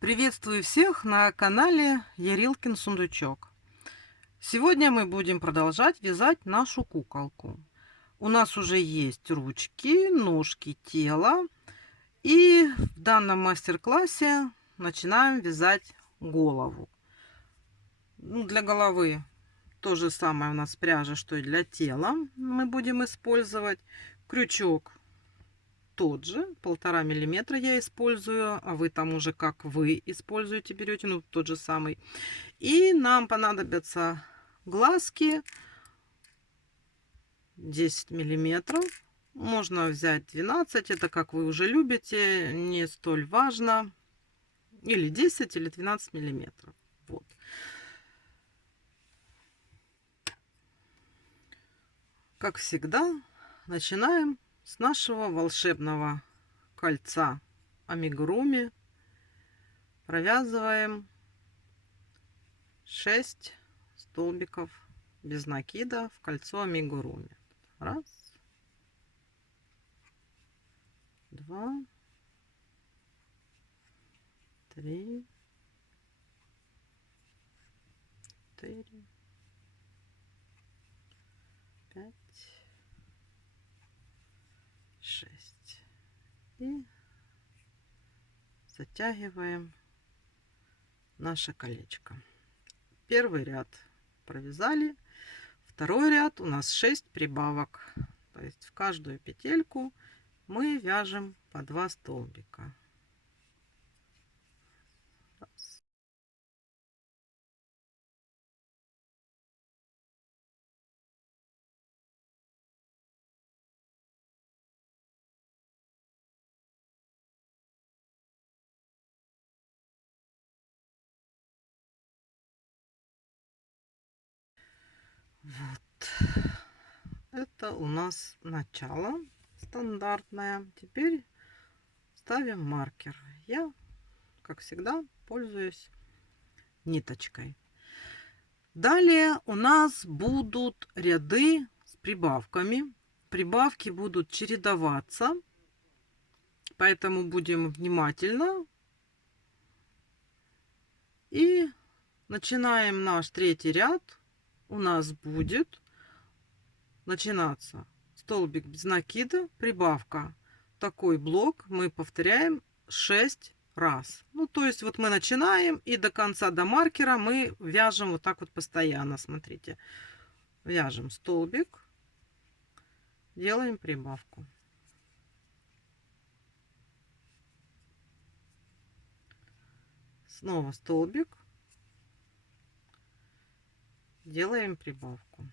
Приветствую всех на канале Ярилкин Сундучок. Сегодня мы будем продолжать вязать нашу куколку. У нас уже есть ручки, ножки, тело. И в данном мастер-классе начинаем вязать голову. Для головы то же самое у нас пряжа, что и для тела мы будем использовать. Крючок тот же, 1,5 мм я использую, а вы там уже как вы используете, берете, тот же самый. И нам понадобятся глазки 10 миллиметров. Можно взять 12, это как вы уже любите, не столь важно. Или 10, или 12 миллиметров. Вот. Как всегда, начинаем с нашего волшебного кольца амигуруми. Провязываем 6 столбиков без накида в кольцо амигуруми. Раз, два, три, 4, 5, 6. И затягиваем наше колечко. Первый ряд провязали. Второй ряд у нас 6 прибавок. То есть в каждую петельку мы вяжем по 2 столбика. Раз. Вот. Это у нас начало стандартное. Теперь ставим маркер. Я, как всегда, пользуюсь ниточкой. Далее у нас будут ряды с прибавками. Прибавки будут чередоваться, поэтому будем внимательно. И начинаем наш третий ряд. У нас будет начинаться столбик без накида, прибавка. Такой блок мы повторяем 6 раз. То есть вот мы начинаем и до конца, до маркера мы вяжем вот так вот постоянно. Смотрите, вяжем столбик, делаем прибавку. Снова столбик, делаем прибавку.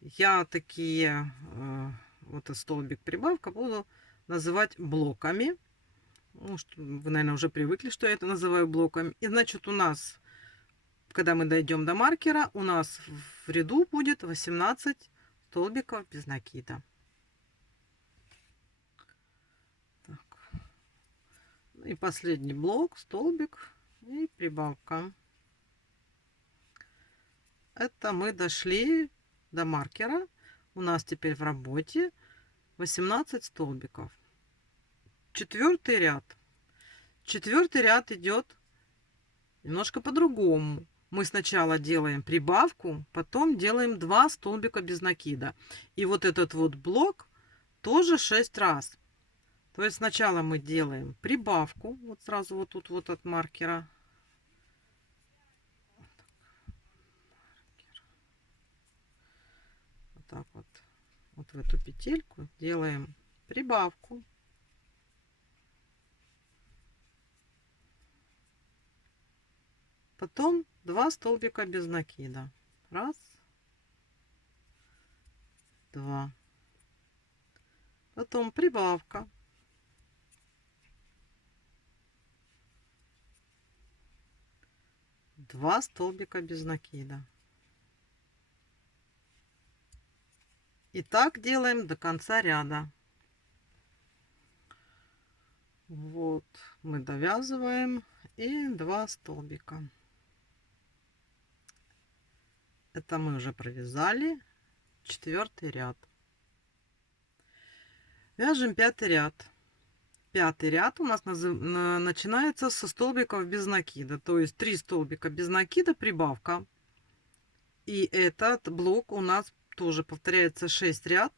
Я такие вот столбик прибавка буду называть блоками. Вы, наверное, уже привыкли, что я это называю блоками. И значит, у нас, когда мы дойдем до маркера, у нас в ряду будет 18 столбиков без накида. Так. И последний блок, столбик и прибавка. Это мы дошли до маркера. У нас теперь в работе 18 столбиков. Четвертый ряд. Четвертый ряд идет немножко по-другому. Мы сначала делаем прибавку, потом делаем 2 столбика без накида. И вот этот вот блок тоже 6 раз. То есть сначала мы делаем прибавку, вот сразу вот тут вот от маркера. Вот так вот. Вот в эту петельку делаем прибавку. Потом 2 столбика без накида. Раз, два. Потом прибавка. Два столбика без накида. И так делаем до конца ряда. Вот мы довязываем и 2 столбика. Это мы уже провязали четвертый ряд. Вяжем пятый ряд. пятый ряд у нас начинается со столбиков без накида. То есть 3 столбика без накида, прибавка. И этот блок у нас тоже повторяется 6 ряд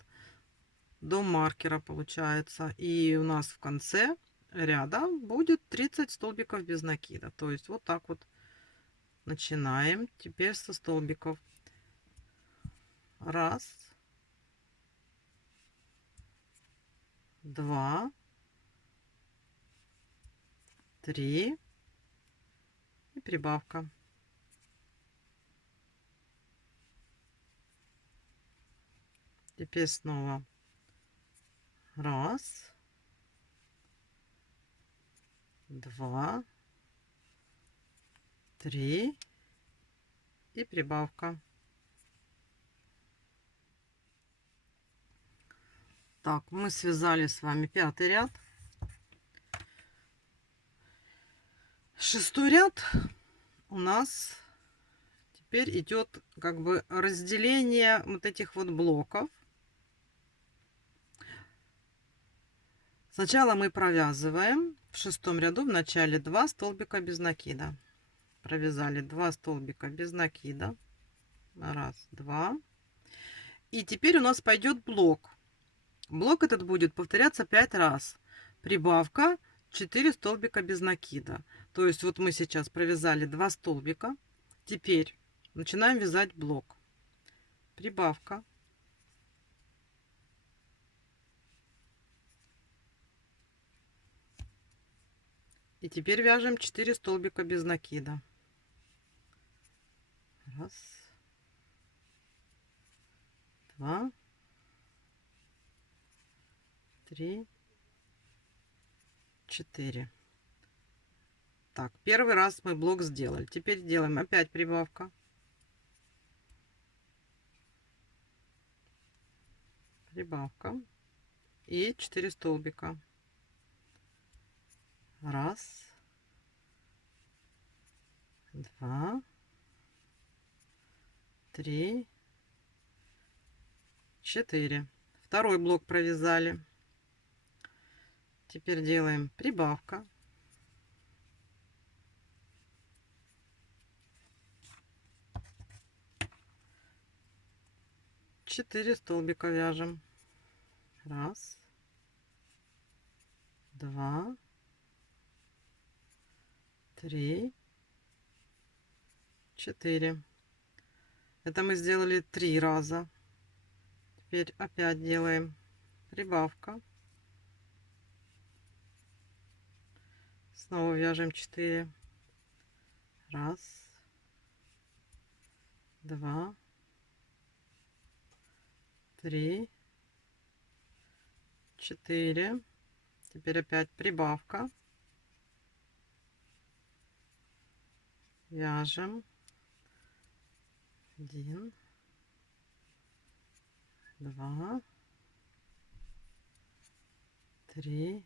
до маркера получается. И у нас в конце ряда будет 30 столбиков без накида. То есть вот так вот начинаем. Теперь со столбиков. Раз, два, три и прибавка. Теперь снова раз, два, три и прибавка. Так, мы связали с вами пятый ряд. Шестой ряд у нас теперь идет как бы разделение вот этих вот блоков. Сначала мы провязываем в шестом ряду в начале 2 столбика без накида. Провязали 2 столбика без накида. Раз, два. И теперь у нас пойдет блок. Блок этот будет повторяться 5 раз. Прибавка 4 столбика без накида. То есть вот мы сейчас провязали 2 столбика. Теперь начинаем вязать блок. Прибавка. И теперь вяжем 4 столбика без накида. Раз, два, три, 4. Так, первый раз мы блок сделали. Теперь делаем опять прибавка. Прибавка. И 4 столбика. Раз, два, три, 4. Второй блок провязали. Теперь делаем прибавка. Четыре столбика вяжем. Раз, два, три, 4. Это мы сделали 3 раза. Теперь опять делаем прибавка. Снова вяжем 4. Раз, два, три, 4. Теперь опять прибавка. Вяжем 1, 2, 3,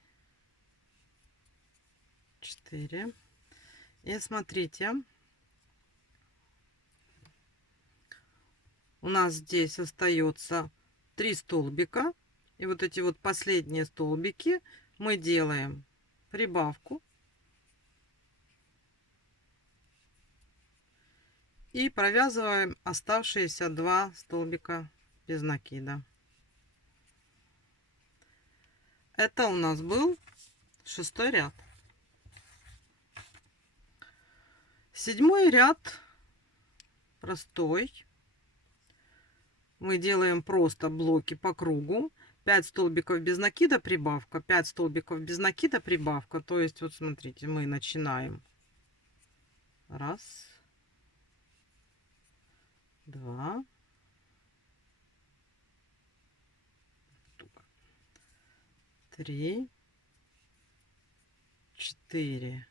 4. И смотрите, у нас здесь остается 3 столбика. И вот эти вот последние столбики мы делаем прибавку. И провязываем оставшиеся 2 столбика без накида. Это у нас был шестой ряд. Седьмой ряд простой. Мы делаем просто блоки по кругу. 5 столбиков без накида, прибавка, 5 столбиков без накида, прибавка. То есть вот смотрите, мы начинаем. Раз, два, три, 4,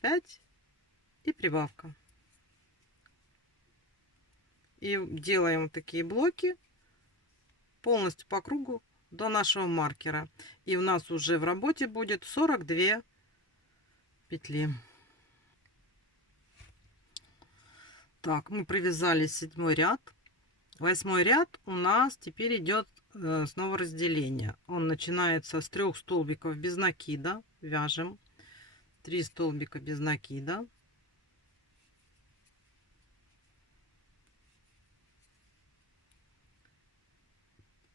5 и прибавка. И делаем вот такие блоки полностью по кругу до нашего маркера. И у нас уже в работе будет 42 петли. Так, мы провязали седьмой ряд. Восьмой ряд у нас теперь идет снова разделение. Он начинается с 3 столбиков без накида. Вяжем 3 столбика без накида.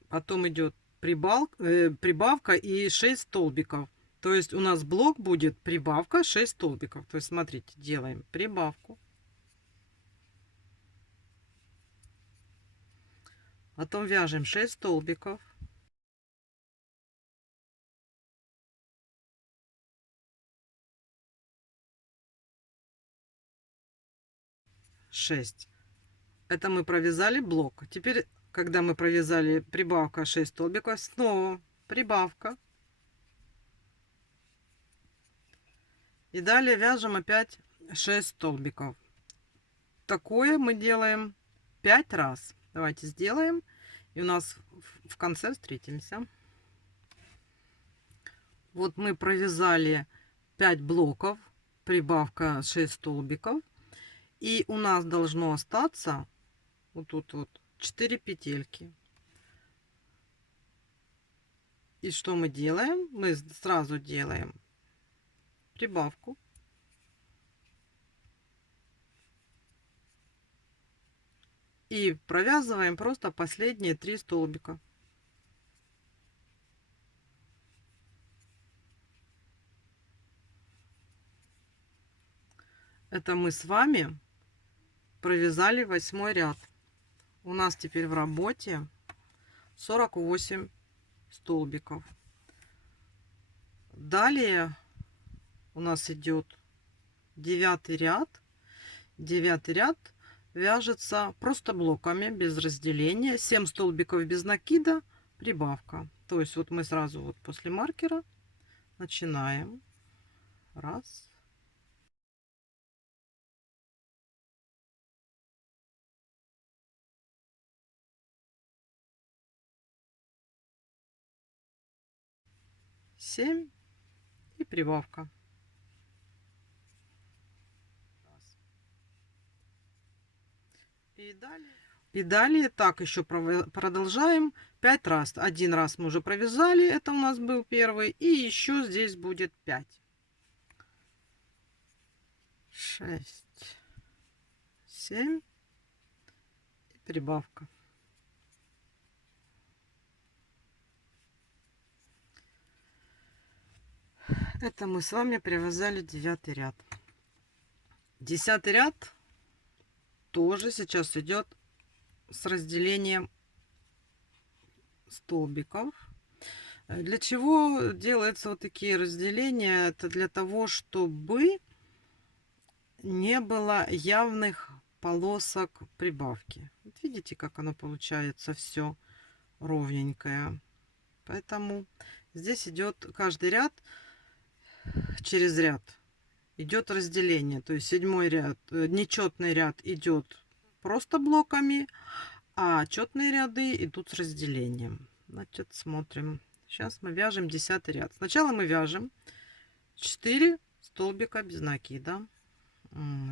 Потом идет прибавка и 6 столбиков. То есть у нас блок будет прибавка 6 столбиков. То есть смотрите, делаем прибавку. Потом вяжем 6 столбиков. Шесть. Это мы провязали блок. Теперь, когда мы провязали прибавка 6 столбиков, снова прибавка. И далее вяжем опять 6 столбиков. Такое мы делаем 5 раз. Давайте сделаем. И у нас в конце встретимся. Вот мы провязали 5 блоков. Прибавка 6 столбиков. И у нас должно остаться вот тут вот 4 петельки. И что мы делаем? Мы сразу делаем прибавку. И провязываем просто последние 3 столбика. Это мы с вами провязали 8 ряд. У нас теперь в работе 48 столбиков. Далее у нас идет 9 ряд. 9 ряд вяжется просто блоками без разделения. 7 столбиков без накида, прибавка. То есть вот мы сразу вот после маркера начинаем. Раз. Семь и прибавка. И далее так еще продолжаем 5 раз. Один раз мы уже провязали, это у нас был первый, и еще здесь будет 5. 6, 7 и прибавка. Это мы с вами привязали 9 ряд. 10 ряд тоже сейчас идет с разделением столбиков. Для чего делаются вот такие разделения? Это для того, чтобы не было явных полосок прибавки. Вот видите, как оно получается все ровненькое. Поэтому здесь идет каждый ряд через ряд идет разделение. То есть 7 ряд, нечетный ряд идет просто блоками, а четные ряды идут с разделением. Значит, смотрим. Сейчас мы вяжем 10 ряд. Сначала мы вяжем 4 столбика без накида.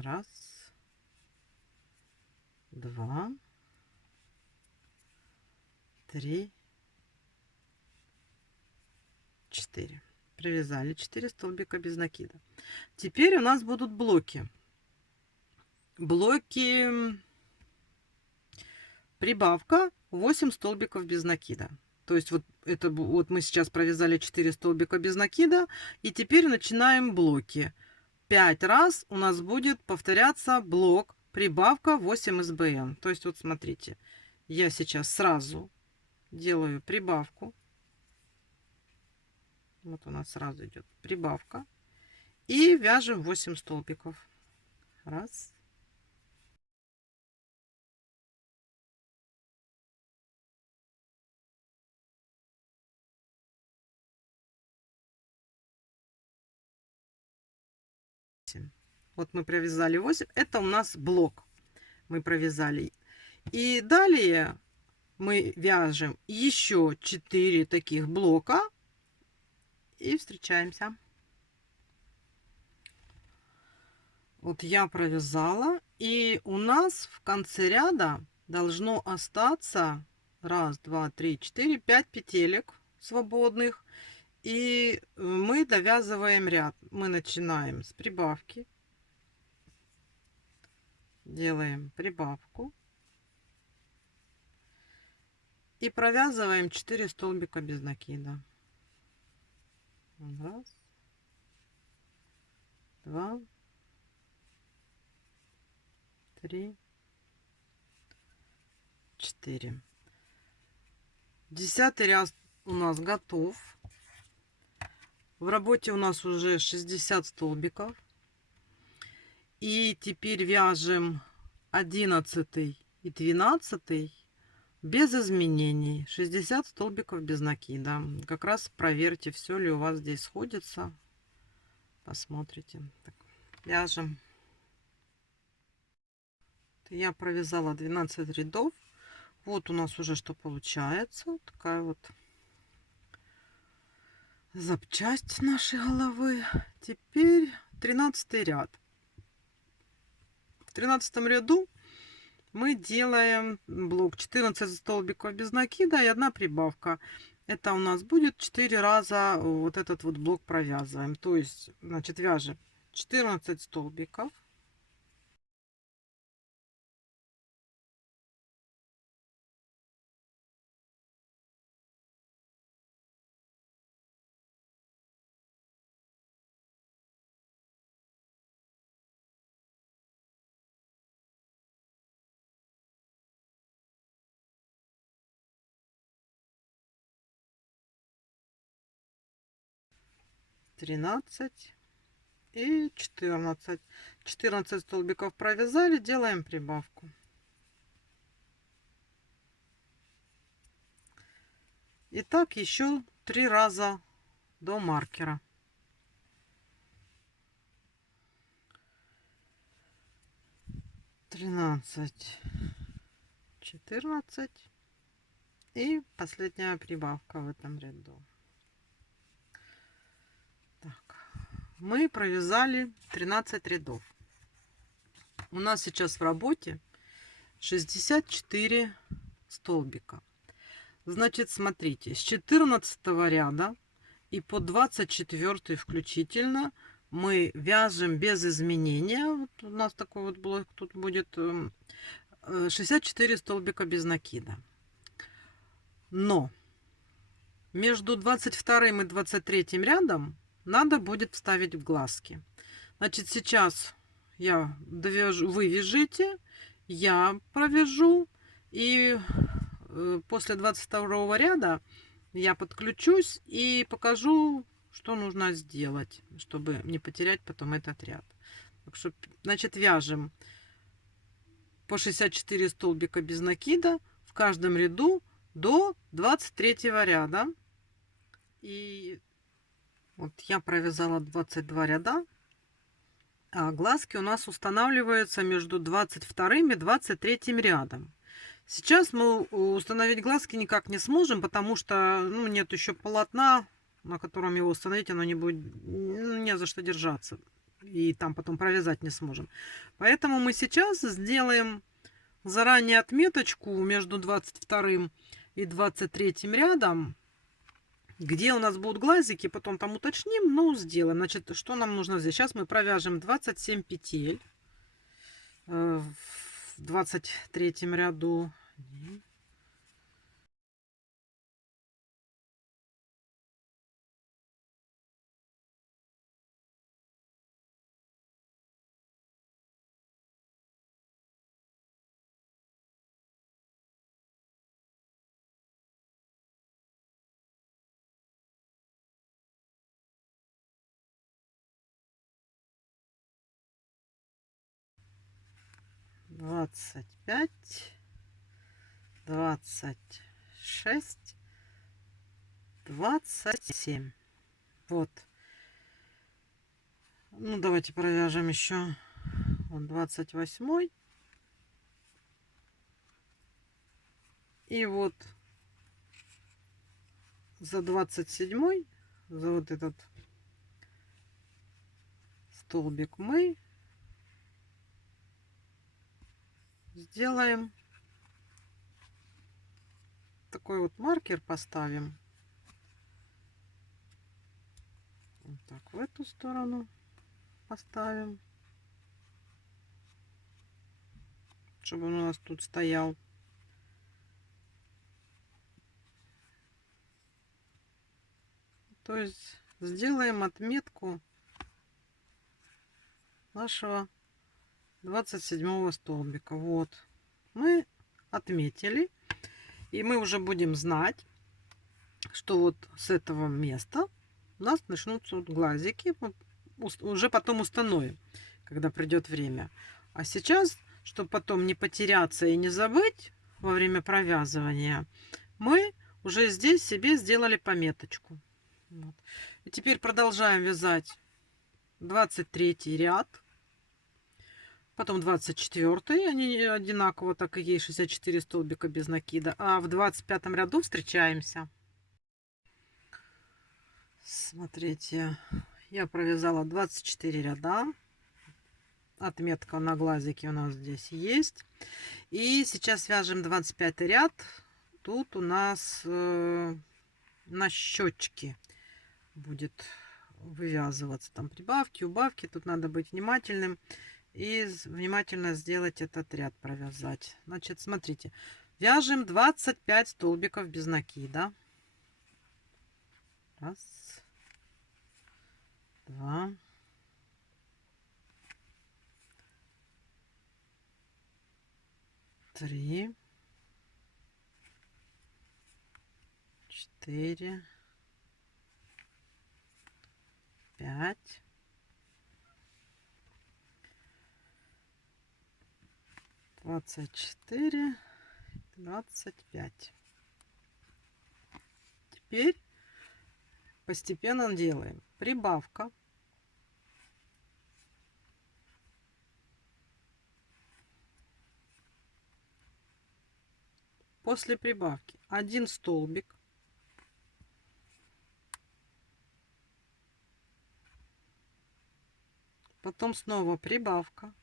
Раз, два, три, 4. Привязали 4 столбика без накида. Теперь у нас будут блоки. Блоки прибавка 8 столбиков без накида. То есть вот это вот мы сейчас провязали 4 столбика без накида, и теперь начинаем блоки. 5 раз у нас будет повторяться блок прибавка 8 СБН. То есть вот смотрите, я сейчас сразу делаю прибавку. Вот у нас сразу идет прибавка. И вяжем 8 столбиков. Раз. Вот мы провязали 8. Это у нас блок. Мы провязали. И далее мы вяжем еще 4 таких блока. И встречаемся. Вот я провязала. И у нас в конце ряда должно остаться Раз, два, три, четыре, 5 петелек свободных. И мы довязываем ряд. Мы начинаем с прибавки. Делаем прибавку. И провязываем 4 столбика без накида. Раз, два, три, 4. 10-й ряд у нас готов. В работе у нас уже 60 столбиков. И теперь вяжем 11 и 12 без изменений. 60 столбиков без накида. Как раз проверьте, все ли у вас здесь сходится. Посмотрите. Так, вяжем. Я провязала 12 рядов. Вот у нас уже что получается. Такая вот запчасть нашей головы. Теперь 13 ряд. В 13 ряду мы делаем блок 14 столбиков без накида и 1 прибавка. Это у нас будет 4 раза вот этот вот блок провязываем. То есть, значит, вяжем 14 столбиков. Тринадцать и 14. 14 столбиков провязали, делаем прибавку. И так еще 3 раза до маркера. 13, 14 и последняя прибавка в этом ряду. Так, мы провязали 13 рядов. У нас сейчас в работе 64 столбика. Значит, смотрите, с 14 ряда и по 24 включительно мы вяжем без изменения. Вот у нас такой вот блок тут будет 64 столбика без накида. Но между 22 и 23 рядом надо будет вставить в глазки. Значит, сейчас я довяжу, вы вяжите, я провяжу, и после 22 ряда я подключусь и покажу, что нужно сделать, чтобы не потерять потом этот ряд. Так что, значит, вяжем по 64 столбика без накида в каждом ряду до 23 ряда. И вот я провязала 22 ряда, а глазки у нас устанавливаются между 22 и 23 рядом. Сейчас мы установить глазки никак не сможем, потому что нет еще полотна, на котором его установить, оно не будет, не за что держаться. И там потом провязать не сможем. Поэтому мы сейчас сделаем заранее отметочку между 22 и 23 рядом, где у нас будут глазики, потом там уточним, но сделаем. Значит, что нам нужно здесь? Сейчас мы провяжем 27 петель в 23 ряду. Двадцать пять, 26, 27. Вот. Ну, давайте провяжем еще вот 28. И вот за 27, за вот этот столбик мы сделаем такой вот маркер поставим. Вот так в эту сторону поставим, чтобы он у нас тут стоял. То есть сделаем отметку нашего 27 столбика. Вот мы отметили, и мы уже будем знать, что вот с этого места у нас начнутся вот глазики. Уже потом установим, когда придет время. А сейчас, чтобы потом не потеряться и не забыть во время провязывания, мы уже здесь себе сделали пометочку. Вот. И теперь продолжаем вязать 23 ряд, потом 24, они одинаково так и есть, 64 столбика без накида. А в 25 ряду встречаемся. Смотрите, я провязала 24 ряда. Отметка на глазике у нас здесь есть. И сейчас вяжем 25 ряд. Тут у нас на счетчике будет вывязываться там прибавки, убавки. Тут надо быть внимательным и внимательно сделать этот ряд, провязать. Значит, смотрите, вяжем 25 столбиков без накида. Раз, два, три, четыре, пять, 24, 25. Теперь постепенно делаем прибавка. После прибавки 1 столбик. Потом снова прибавка.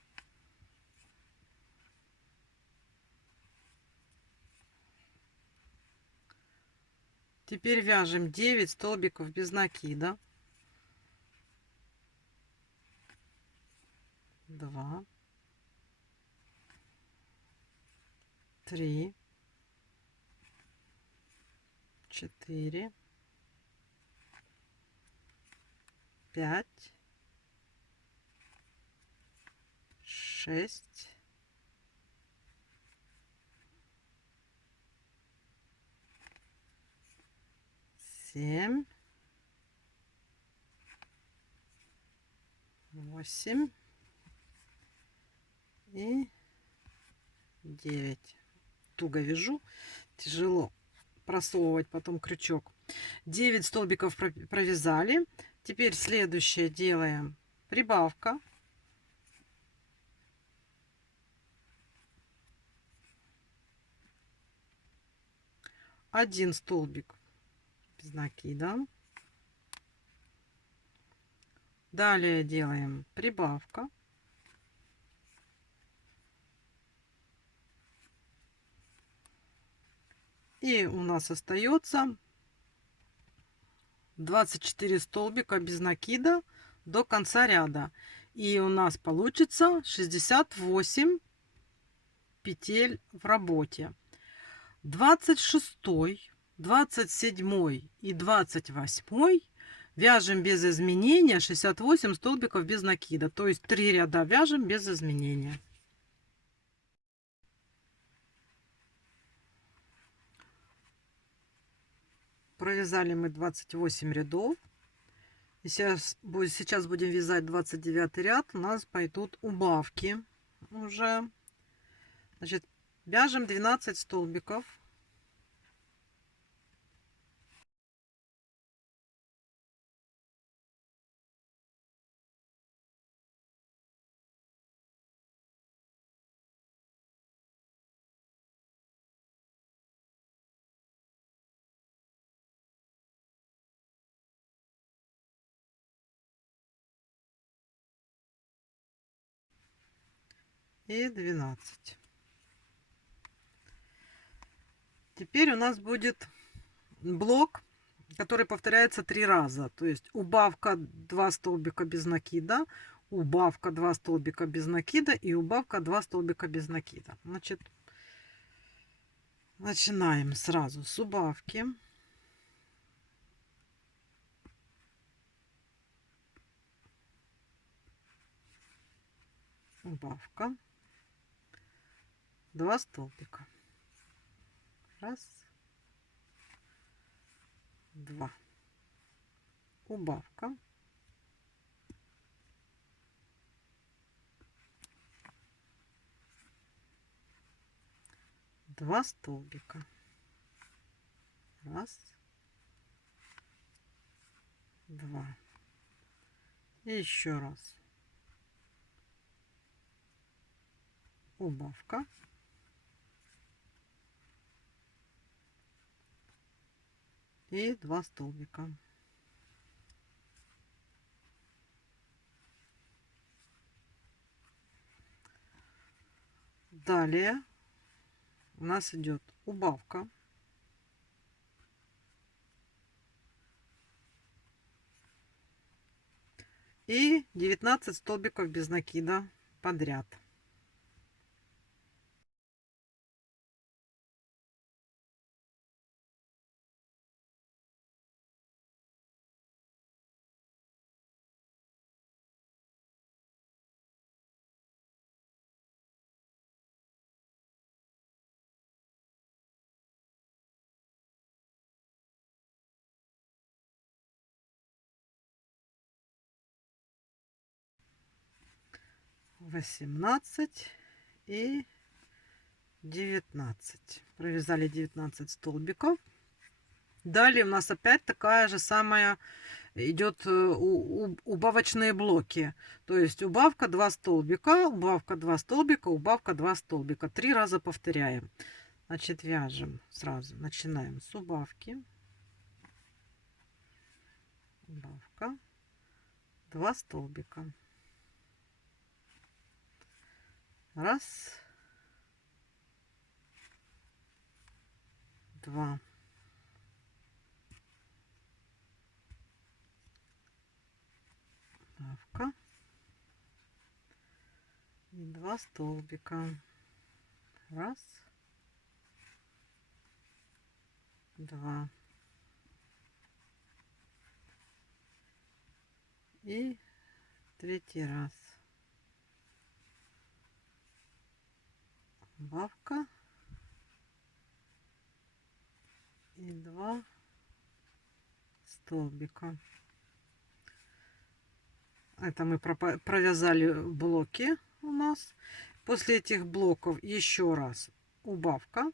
Теперь вяжем 9 столбиков без накида. 2, 3, 4, 5, 6, 7, 8 и 9. Туго вяжу, тяжело просовывать потом крючок. 9 столбиков провязали. Теперь следующее делаем прибавка. Один столбик без накида. Далее делаем прибавка. И у нас остается 24 столбика без накида до конца ряда. И у нас получится 68 петель в работе. 26, 27 и 28 вяжем без изменения 68 столбиков без накида. То есть 3 ряда вяжем без изменения. Провязали мы 28 рядов. И сейчас будем вязать 29 ряд. У нас пойдут убавки уже. Значит, вяжем 12 столбиков. И 12. Теперь у нас будет блок, который повторяется 3 раза. То есть убавка 2 столбика без накида, убавка 2 столбика без накида и убавка 2 столбика без накида. Значит, начинаем сразу с убавки. Убавка. 2 столбика. Раз, два. Убавка. Два столбика. Раз, два. И еще раз. Убавка. И 2 столбика. Далее у нас идет убавка. И 19 столбиков без накида подряд. Восемнадцать и 19. Провязали 19 столбиков. Далее у нас опять такая же самая идет убавочные блоки. То есть убавка 2 столбика, убавка 2 столбика, убавка 2 столбика. 3 раза повторяем. Значит, вяжем сразу. Начинаем с убавки. Убавка. 2 столбика. Раз. Два. Убавка. И 2 столбика. Раз. Два. И третий раз. Убавка. И 2 столбика. Это мы провязали блоки у нас. После этих блоков еще раз убавка.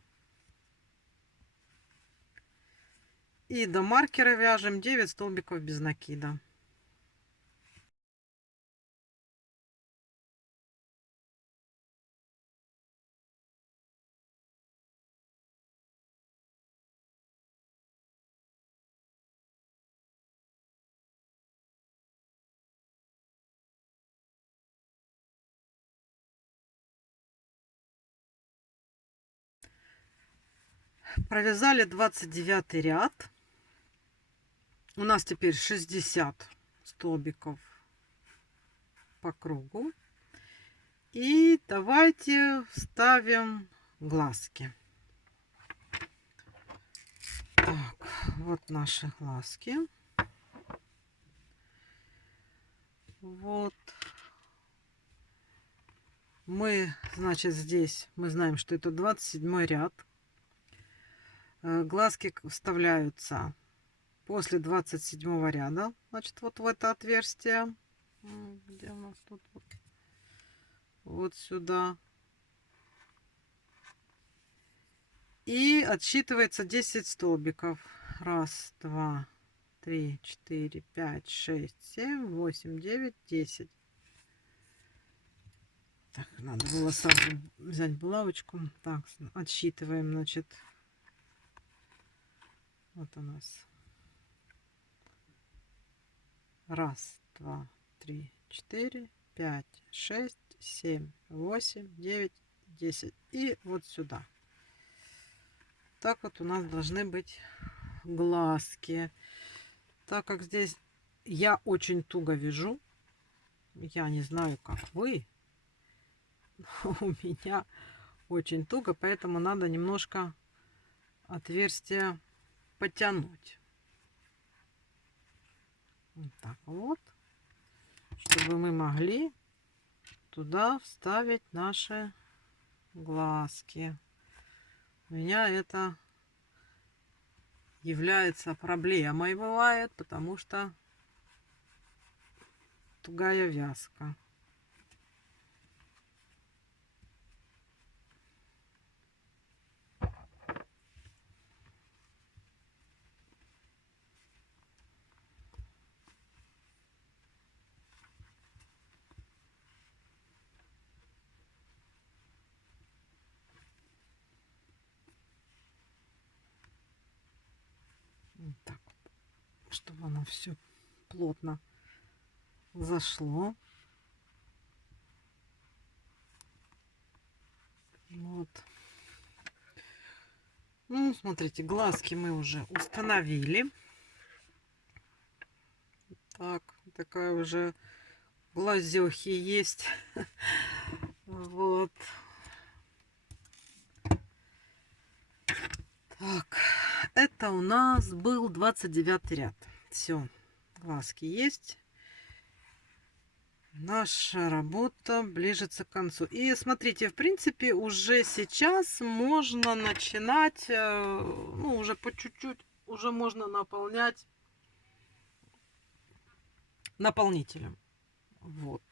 И до маркера вяжем 9 столбиков без накида. Провязали 29 ряд. У нас теперь 60 столбиков по кругу. И давайте вставим глазки. Так, вот наши глазки. Вот. Мы, значит, здесь мы знаем, что это 27 ряд. Глазки вставляются после 27 ряда. Значит, вот в это отверстие. Где у нас тут? Вот сюда. И отсчитывается 10 столбиков. Раз, два, три, четыре, пять, шесть, семь, восемь, девять, 10. Так, надо было сразу взять булавочку. Так, отсчитываем, значит. Вот у нас. Раз, два, три, четыре, пять, шесть, семь, восемь, девять, 10. И вот сюда. так вот у нас должны быть глазки. Так как здесь я очень туго вяжу, я не знаю, как вы, у меня очень туго, поэтому надо немножко отверстие потянуть. Вот так вот, чтобы мы могли туда вставить наши глазки. У меня это является проблемой, бывает, потому что тугая вязка. Вот так вот, чтобы оно все плотно зашло. Вот. Ну, смотрите, глазки мы уже установили. Так, такая уже глазехи есть. Вот. Так, это у нас был 29 ряд. Все, глазки есть. Наша работа ближется к концу. И смотрите, в принципе, уже сейчас можно начинать, ну, уже по чуть-чуть, уже можно наполнять наполнителем. Вот.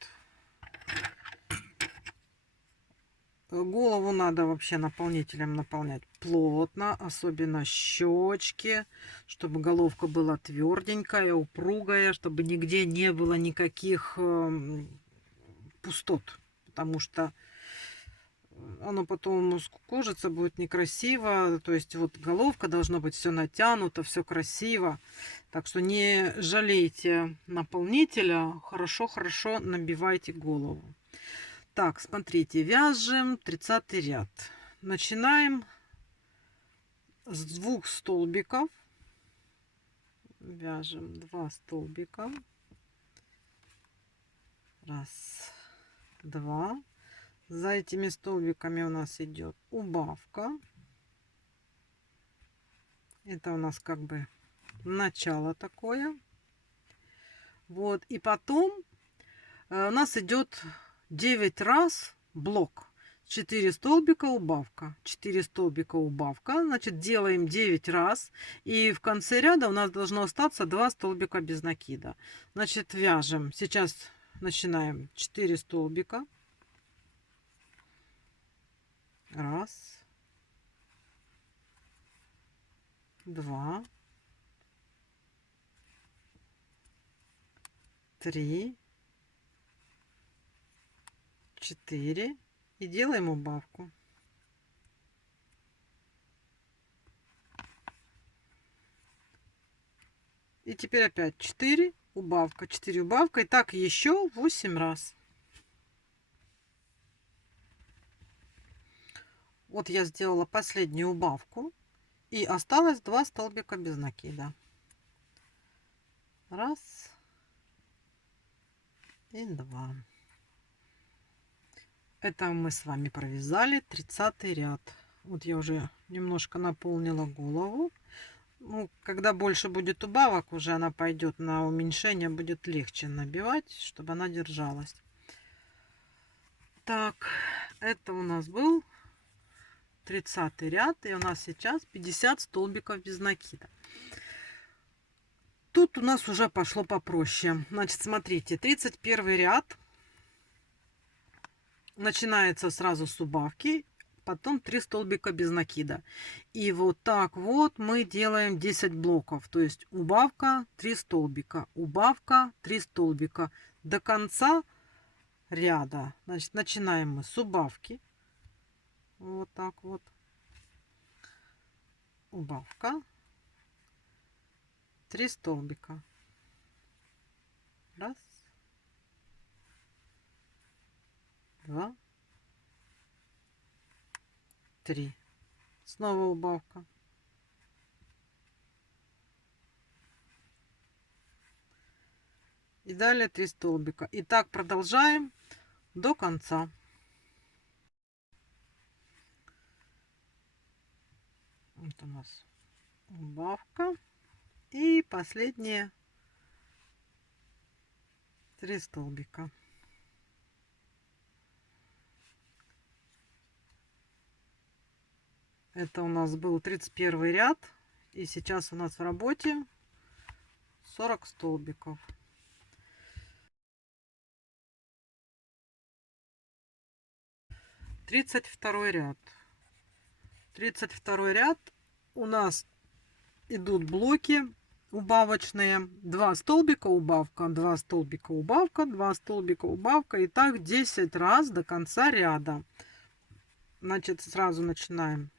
Голову надо вообще наполнителем наполнять плотно, особенно щечки, чтобы головка была тверденькая, упругая, чтобы нигде не было никаких пустот, потому что оно потом скукожится, будет некрасиво. То есть вот головка должна быть все натянуто, все красиво. Так что не жалейте наполнителя, хорошо-хорошо набивайте голову. Так, смотрите, вяжем 30 ряд. Начинаем с 2 столбиков. Вяжем 2 столбика. Раз, два. За этими столбиками у нас идет убавка. Это у нас как бы начало такое. Вот, и потом у нас идет 9 раз блок. 4 столбика убавка, 4 столбика убавка. Значит, делаем 9 раз. И в конце ряда у нас должно остаться 2 столбика без накида. Значит, вяжем. Сейчас начинаем 4 столбика. Раз, два, три, 4. И делаем убавку. И теперь опять 4 убавка, 4 убавка. И так еще 8 раз. Вот я сделала последнюю убавку. И осталось 2 столбика без накида. Раз и два. Это мы с вами провязали 30 ряд. Вот я уже немножко наполнила голову. Ну, когда больше будет убавок, уже она пойдет на уменьшение, будет легче набивать, чтобы она держалась. Так, это у нас был 30 ряд, и у нас сейчас 50 столбиков без накида. Тут у нас уже пошло попроще. Значит, смотрите, 31 ряд начинается сразу с убавки, потом 3 столбика без накида. И вот так вот мы делаем 10 блоков. То есть убавка 3 столбика, убавка 3 столбика до конца ряда. Значит, начинаем мы с убавки. Вот так вот. Убавка. 3 столбика. Раз. Два. Три. Снова убавка. И далее 3 столбика. И так продолжаем до конца. Вот у нас убавка. И последние 3 столбика. Это у нас был 31 ряд. И сейчас у нас в работе 40 столбиков. Тридцать второй ряд. 32 ряд у нас идут блоки убавочные. 2 столбика убавка, 2 столбика убавка, 2 столбика убавка. И так 10 раз до конца ряда. Значит, сразу начинаем.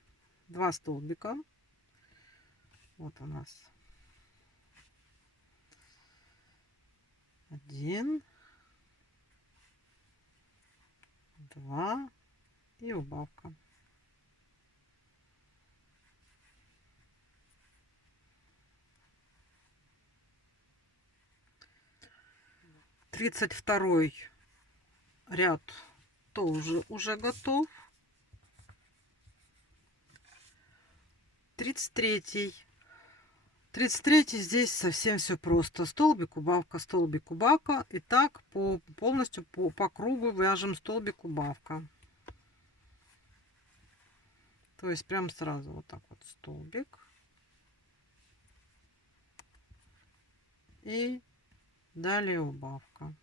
2 столбика. Вот у нас 1, 2 и убавка. Тридцать второй ряд тоже уже готов. 33. 33 здесь совсем все просто. Столбик, убавка, столбик, убавка. И так полностью по кругу вяжем столбик, убавка. То есть прям сразу вот так вот столбик. И далее убавка.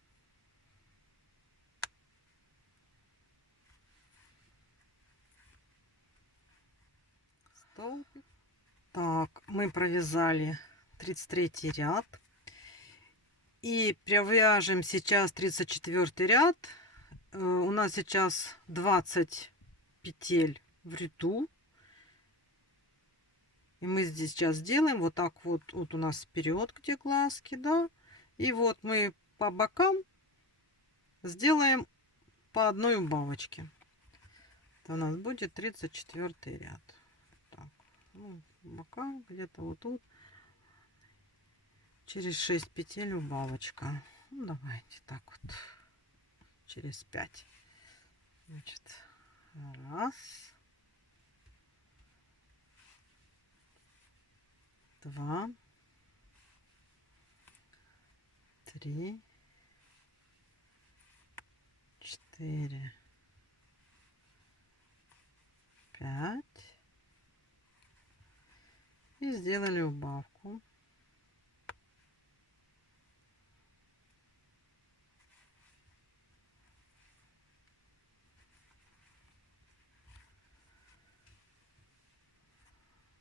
Столбик. Так, мы провязали 33 ряд. И провяжем сейчас 34 ряд. У нас сейчас 20 петель в ряду. И мы здесь сейчас сделаем вот так вот. Вот у нас вперед, где глазки, да. И вот мы по бокам сделаем по одной убавочке. Это у нас будет 34 ряд. Так, ну, бока где-то вот тут. Через 6 петель убавочка. Ну, давайте так вот. Через 5. Значит, раз. 2, 3, 4, 5. И сделали убавку.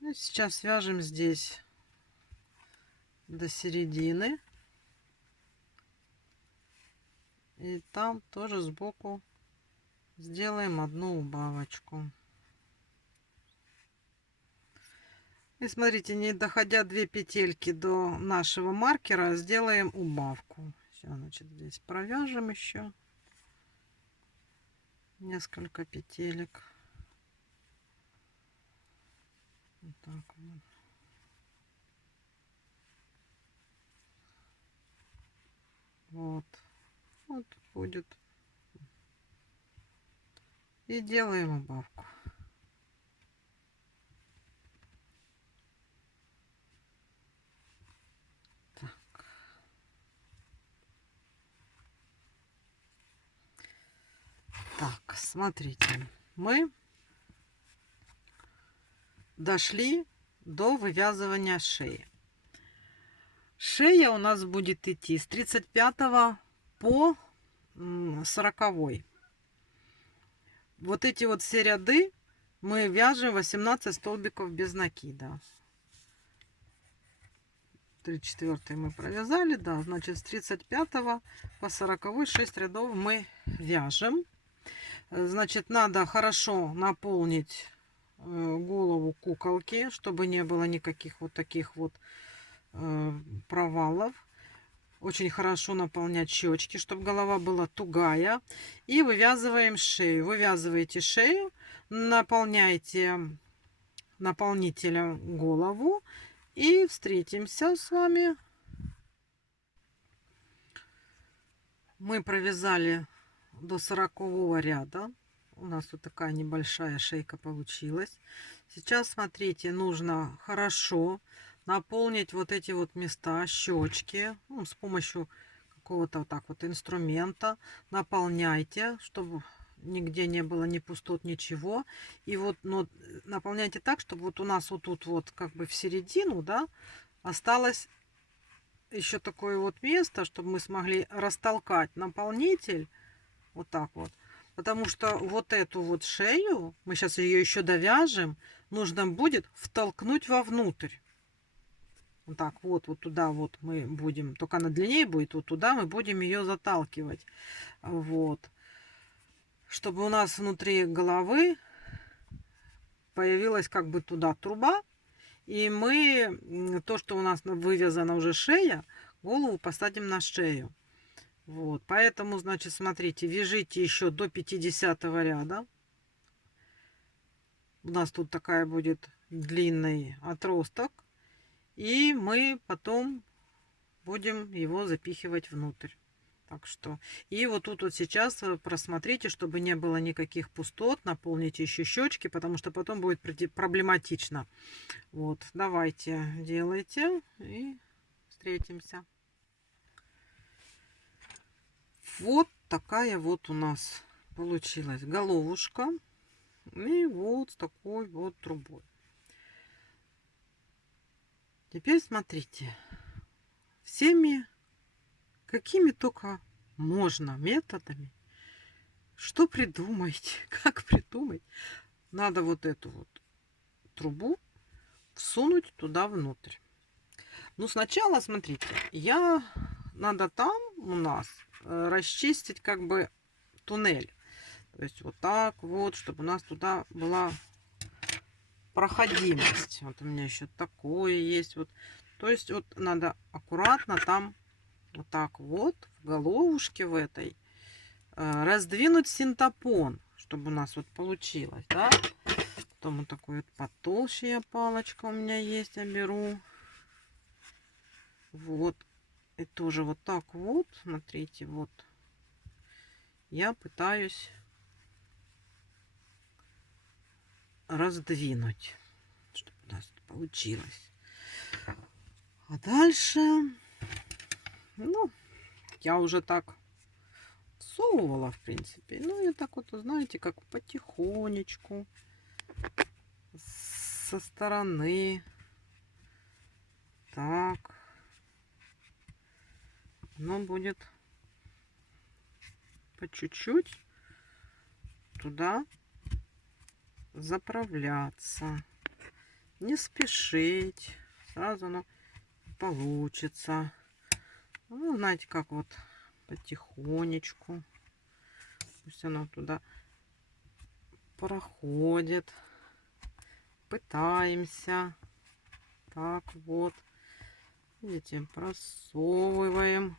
И сейчас свяжем здесь до середины. И там тоже сбоку сделаем одну убавочку. И смотрите, не доходя 2 петельки до нашего маркера, сделаем убавку. Все, значит, здесь провяжем еще несколько петелек. Вот так вот. Вот. Вот будет. И делаем убавку. Так. Так, смотрите. Мы дошли до вывязывания шеи. Шея у нас будет идти с 35 по 40. Вот эти вот все ряды мы вяжем 18 столбиков без накида. 34 мы провязали, да, значит с 35 по 40 6 рядов мы вяжем. Значит, надо хорошо наполнить голову куколки, чтобы не было никаких вот таких вот провалов. Очень хорошо наполнять щечки, чтобы голова была тугая. И вывязываем шею. Вывязываете шею, наполняете наполнителем голову. И встретимся с вами Мы провязали до 40-го ряда. У нас вот такая небольшая шейка получилась. Сейчас, смотрите, нужно хорошо наполнить вот эти вот места, щечки, ну, с помощью какого-то вот так вот инструмента. Наполняйте, чтобы нигде не было ни пустот, ничего. И вот, но наполняйте так, чтобы вот у нас вот тут вот как бы в середину, да, осталось еще такое вот место, чтобы мы смогли растолкать наполнитель вот так вот. Потому что вот эту вот шею, мы сейчас ее еще довяжем, нужно будет втолкнуть вовнутрь. Вот так вот, вот туда вот мы будем, только она длиннее будет, вот туда мы будем ее заталкивать. Вот. Чтобы у нас внутри головы появилась как бы туда труба. И мы, то, что у нас вывязана уже шея, голову посадим на шею. Вот, поэтому, значит, смотрите, вяжите еще до 50-го ряда. У нас тут такая будет длинный отросток. И мы потом будем его запихивать внутрь. Так что, и вот тут вот сейчас просмотрите, чтобы не было никаких пустот, наполните еще щечки, потому что потом будет проблематично. Вот, давайте, делайте и встретимся. Вот такая вот у нас получилась головушка. И вот с такой вот трубой. Теперь смотрите. Всеми, какими только можно методами. Что придумать? Как придумать? Надо вот эту вот трубу всунуть туда внутрь. Ну, сначала, смотрите, надо там у нас расчистить как бы туннель. То есть вот так вот, чтобы у нас туда была проходимость. Вот у меня еще такое есть. Вот. То есть вот надо аккуратно там вот так вот в головушке в этой раздвинуть синтопон, чтобы у нас вот получилось, да. Потом вот такой вот потолще я палочка у меня есть, я беру. Вот. И тоже вот так вот, смотрите, вот. Я пытаюсь раздвинуть, чтобы у нас получилось. А дальше, ну, я уже так всовывала, в принципе. Ну, и так вот, знаете, как потихонечку, со стороны. Так. Оно будет по чуть-чуть туда заправляться. Не спешить. Сразу оно получится. Ну, знаете, как вот потихонечку. Пусть оно туда проходит. Пытаемся. Так вот. Видите, просовываем.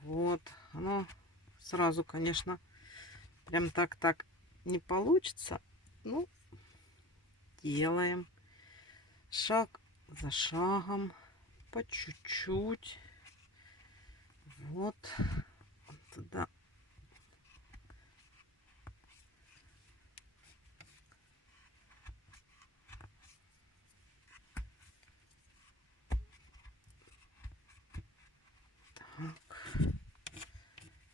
Вот. Оно сразу, конечно, прям так не получится. Ну, делаем шаг за шагом, по чуть-чуть. Вот туда. Так.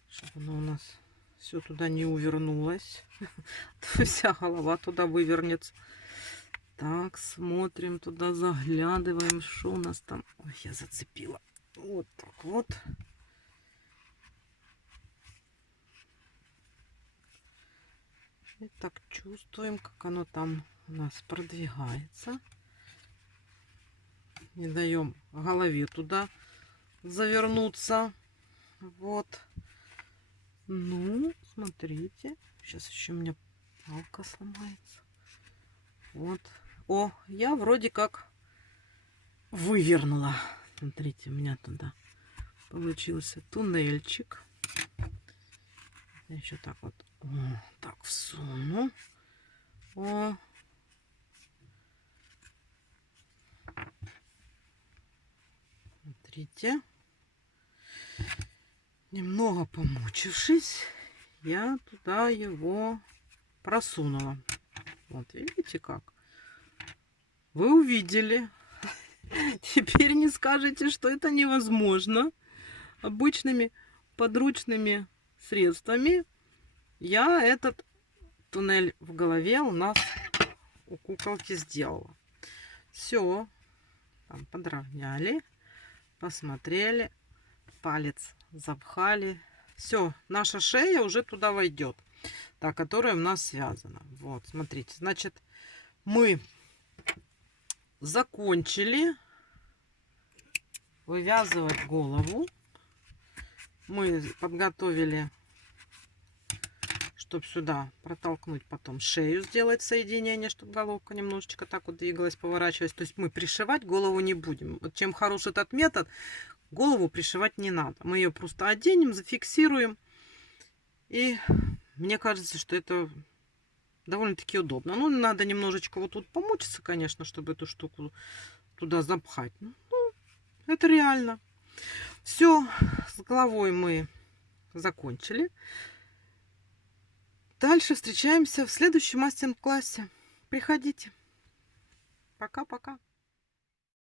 Чтобы оно у нас все туда не увернулось. То вся голова туда вывернется. Так, смотрим туда, заглядываем, что у нас там. Ой, я зацепила. Вот так вот. И так чувствуем, как оно там у нас продвигается. Не даем голове туда завернуться. Вот. Ну, смотрите. Сейчас еще у меня палка сломается. Вот. О, я вроде как вывернула. Смотрите, у меня туда получился туннельчик. Еще так вот. О, так всуну. О. Смотрите. Немного помучившись, я туда его просунула. Вот, видите как? Вы увидели. Теперь не скажете, что это невозможно. Обычными подручными средствами я этот туннель в голове у нас у куколки сделала. Все. Там подровняли, посмотрели, палец запхали. Все, наша шея уже туда войдет, та, которая у нас связана. Вот, смотрите, значит, мы закончили вывязывать голову. Мы подготовили, чтобы сюда протолкнуть потом шею, сделать соединение, чтобы головка немножечко так вот двигалась, поворачивалась. То есть мы пришивать голову не будем. Вот чем хорош этот метод, голову пришивать не надо. Мы ее просто оденем, зафиксируем. И мне кажется, что это довольно-таки удобно. Ну, надо немножечко вот тут помучиться, конечно, чтобы эту штуку туда запхать. Ну, это реально. Все, с головой мы закончили. Дальше встречаемся в следующем мастер-классе. Приходите. Пока-пока.